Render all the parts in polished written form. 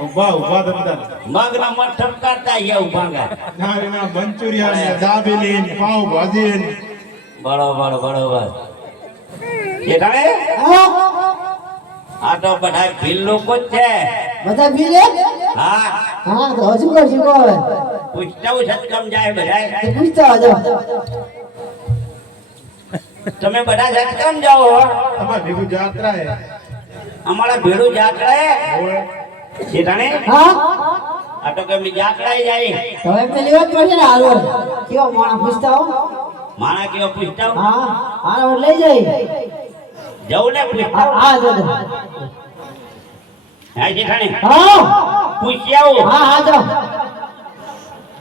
ઉભા ઉભા દમદાર મગના મત ઠપકારતા ગયા ઉભા ગા ના રે ના મંચુરિયન ને દાબેલી ને પાવ ભાજી ને બરોબર એ કાણે આ તો બધા ભીલ લોકો જ છે બધા ભીલ હા હા તો હજુ કરશું કો હવે પૂછતા સત્કમ જાય બધા પૂછતા જો તમે બધા સત્કમ જાઓ તમાર ભેગું જાત્રા હે અમારા ભેડું જાત્રા હે એ કાણે હા આ તો કેમ જાત્રા જાય તો એમ તો લેવા જ પડશે ને હાલો કેવો માણા પૂછતા હો માણા કેવો પૂછતા હા હાલો લઈ જઈ જવું ને પૂછતા હા જો હા જી કાણે હા પૂછી આવો હા જો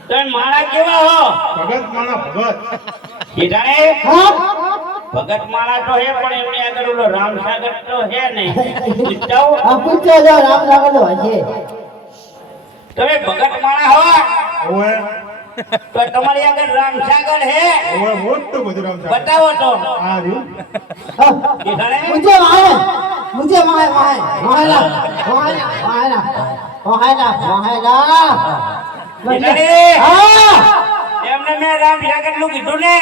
તમે માણા કેવા હો ભગત માણા ભગત એ કાણે હા ભગત માણા તો હે પણ એમની આગળ ઓલો રામસાગર તો હે નહીં પૂછતા આ પૂછો જો રામ સાગર તો હશે તમે ભગત માણા હો ઓએ તો તમારી આગળ રામસાગર હે ઓએ મોટું બધું રામ સાહેબ બતાવો તો આ રહ્યું એ કાણે मुझे એમને મેં રામસાગર નું કીધું ને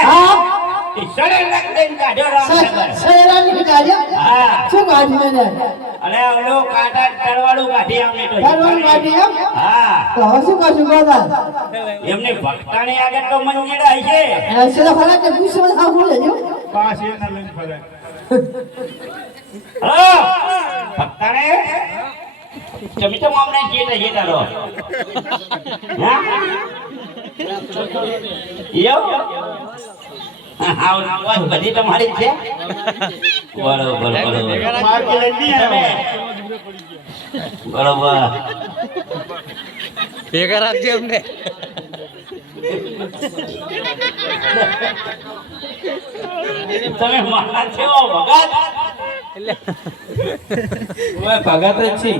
એ સડે લખ દઈને કાઢ્યો રામસાગર અને ઓલો કાંટા તળવાળું કાઢી અમને તો હા એમની ભક્તાની આગળ તો મંજીરા હશે પાસ એના લઈને ફરે હલો ભક્તાને તમે તો અમને જેતા રહો હા યો હા વાત બધી તમારી જ છે બરોબર માર કે લઈ નહીં આવ્યો બરોબર ભેગા રાખજે અમને તમે મારા જેવો ભગત ભગત જ છે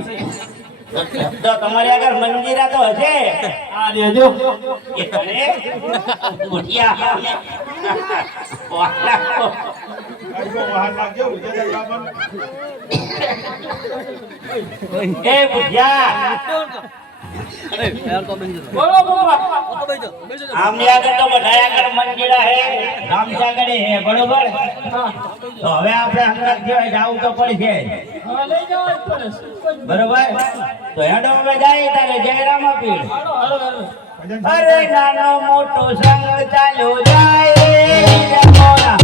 તો તમારી આગળ મંજીરા તો હશે આ દેજો એ તમે ઉઠ્યા વાલા આજો બહાર લાગજો ઉજેદા બાબન એ બુઢિયા આમની આગળ તો બધા આગળ મંજીરા હે રામસાગર હે બરોબર તો હવે આપણે અંગત જેવા જાવું તો પડશે બરોબર તો હેડો હવે જાય તારે જય રામાપીર અરે નાનો મોટો સંગ ચાલ્યો જાય રે મોરા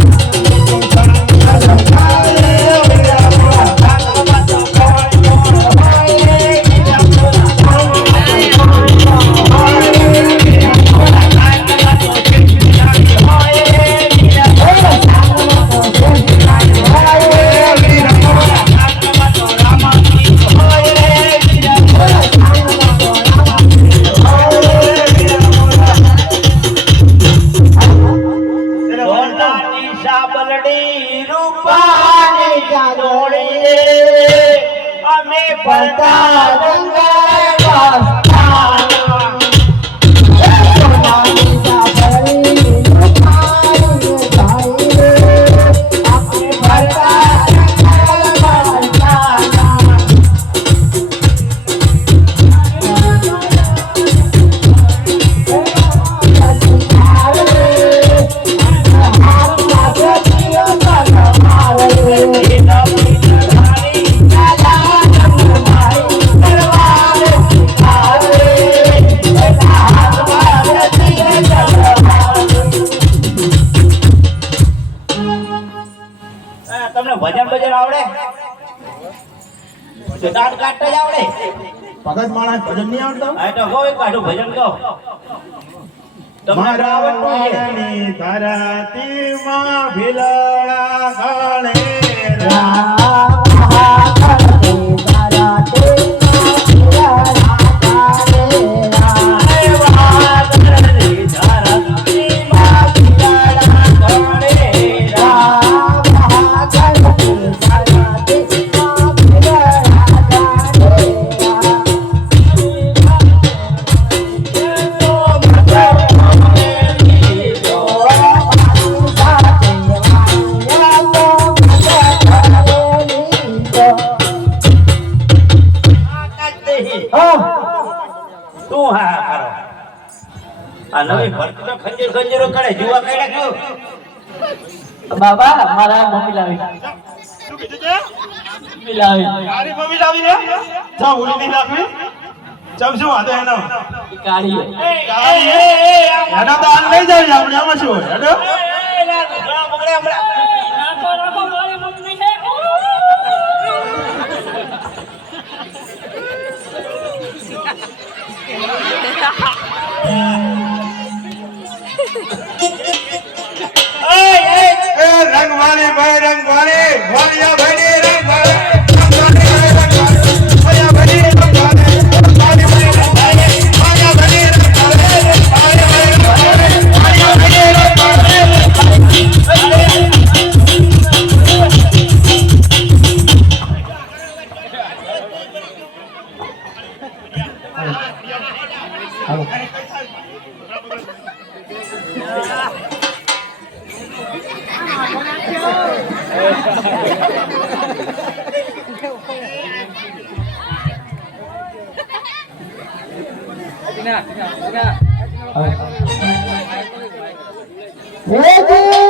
ભગત માણા ભજન નહીં આવડતો આ તો હોય કાઢું ભજન કહો તમને આવડતું છે મારાની ધરતીમાં ભીલડા ગણે તું હા કરો આ નવી ભરતી તો ખંજર ખંજરો કરે જુવા કઈડા કેવું બાબા મારા મમ્મી લાવી શું કીધું તે મમ્મી લાવી તારી મમ્મી લાવી ને જા ભૂલી નહીં નાખવી ચમ શું વાંધો એનો કાઢી એનો દાન લઈ જાય આપણે આમાં શું હોય હેડો એ રંગવાળી ભાઈ રંગવાળી વાળિયા ભાઈ રંગવાળી હે